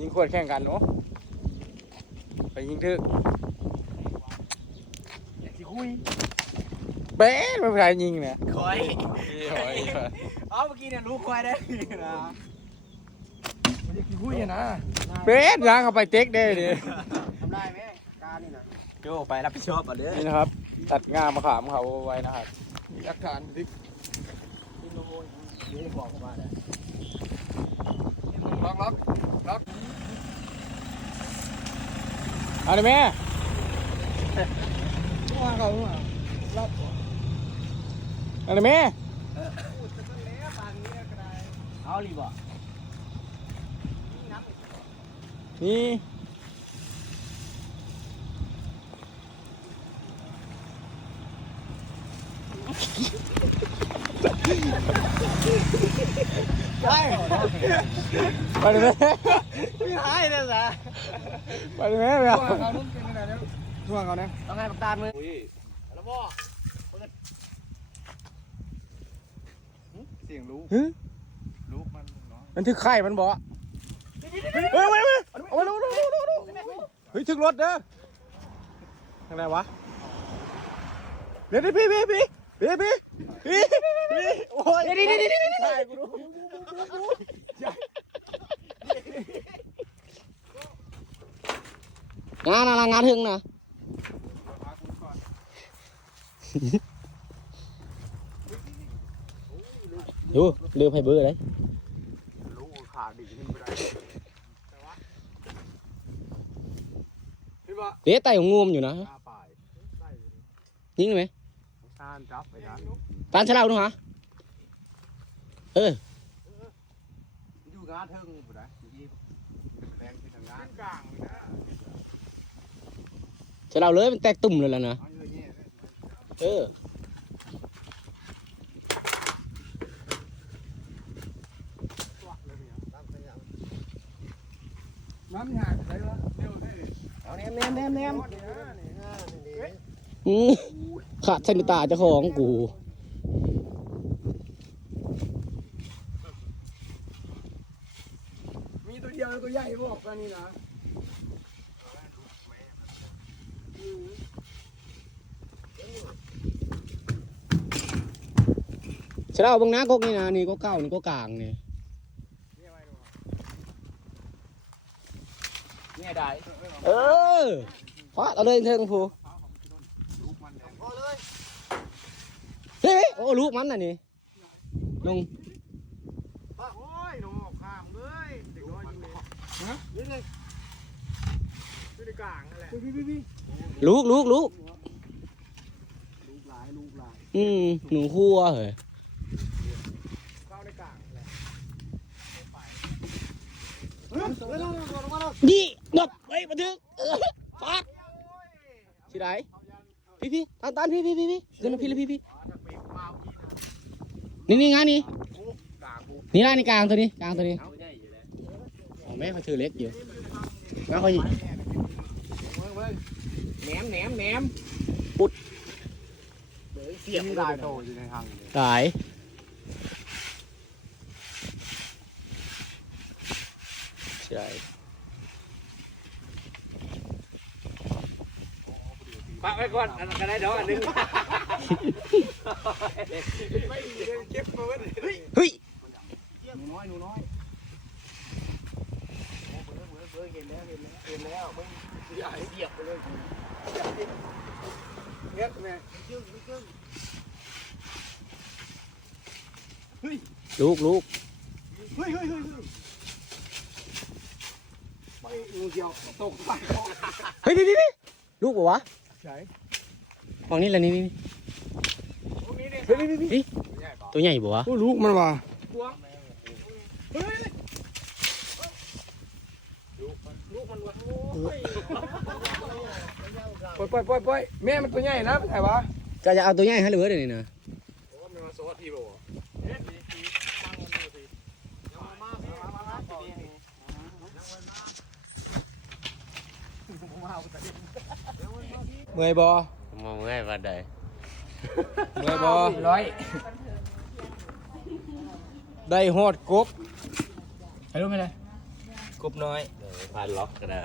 ยิงขวดแข่งกันเนาะไปยิงทึกอยากสิคุยเป๊ะไม่เป็นไรยิงเนี่ยคอยโอ้ยเอาเมื่อกี้เนี่ยรู้ควายได้นะอยากสิคุยอะนะเป๊ะล้างเข้าไปเต็กได้ดิทำได้ไหมการนี่นะโจไปรับผิดชอบก่อนเด้อนี่นะครับ ตัดง่ามมะขามเขาไว้นะครับมีหลักฐานทึกเดี๋ยวจะบอกผมว่าได้ ล็อกล็อกล็อกเอาดิแม่ว่าเขาว่าเอาดิแม่เอาลีบ่นี่ ได้ไปดิแม่ไม่หายเลยสะไปดิแม่ไปเอาช่วงเขาเนะต้องให้ปักตาลมือแล้วบ่อเสียงรู้รู้มันเนาะมันถึกไข่มันบอเฮ้ยเฮ้ยเฮ้ยเอามาดูดูดูดูเฮ้ยถึกรถเด้อทางไหนวะเดี๋ยวดิพี่พี่พี่พี่พี่พี่พี่โอ้ยเดี๋ยวเดี๋ยวเดี๋ยวเดี๋ยวถ่ายกูดู งานอะไรงานถึงนะดูลืมให้เบอร์เลย รู้ขาดดิขึ้นไปได้พี่บอก เดี๋ยวไต่ของงูมอยู่นะ หน้าป่าย ยิง งานเทิงผู้ใดอยู่ที่แรงที่ทางงานกลางเลยนะฉลาเลยมันแตกตุ่มเลยแล้วนะเออน้ำหยาะเร็วได้เอาแนมแนมแนมแนมอืมขาดเส้นตาเจ้าของกู มีตัวเดียวตัวใหญ่บอกกันนี่นะฉลาบางนะกกนี่นะนี่ก็เก้านี่ก็กลางนี่เนี่ยได้ เออฟาดเอาเลยเทิงผู้เนี่ยเฮ้ยโอ้ลูกมันน่ะนี่ลง โอ้ยหนูข้ามเลยเด็กน้อยยิงเลยฮะยิงเลยอยู่ใน กลางนั่นแหละพี่พี่พี่ลูกลูกลูกลูกหลายลูกหลายอืมหนูคั่วเหรอเข้าในกลางแหละนี่นบเฮ้ยมาถึงเออฟาดสิได้พี่พี่ตานตานพี่พี่พี่พี่เดินมาพี่เลยพี่พี่นี่นี่งานนี่กลางกูนี่ล่ะนี่กลางตัวนี้กลางตัวนี้อ๋อแม่เขาถือเล็กอยู่งานเขาอีก แหนมแหนมแหนมปุดเสียบได้โตอยู่ในทางตายใช่ปะไว้ก่อนอันนั้นก็ได้เดี๋ยวอันนึงไม่เก็บมาไว้เฮ้ยเฮ้ยหนูน้อยหนูน้อยโอ้เบิ่งเบิ่งเบิ่งเห็นแล้วเห็นแล้วเห็นแล้วไม่ใหญ่เหยียบไปเลย เงี้ยแม่ลูกลูกเฮ้ยเฮ้ยเฮ้ยเฮ้ยไปงูเดียวตกไปเฮ้ยนี่นี่ลูกปะวะใช่ฝั่งนี้แหละนี่นี่นี่ตรงนี้เนี่ยเฮ้ยนี่นี่ตัวใหญ่ปะวะลูกมันวะลูกมันวะ ปล่อยปล่อยปล่อยปล่อยแม่มันตัวใหญ่นะไอ้วะจะจะเอาตัวใหญ่ให้เหลือเดี๋ยวนี้นะมันมาโซ่ทีบ่เมื่อยบอมองง่ายวันใดเมื่อยบอร้อยได้หอดกบไปรู้ไหมเลยกบน้อยผ่านล็อกก็ได้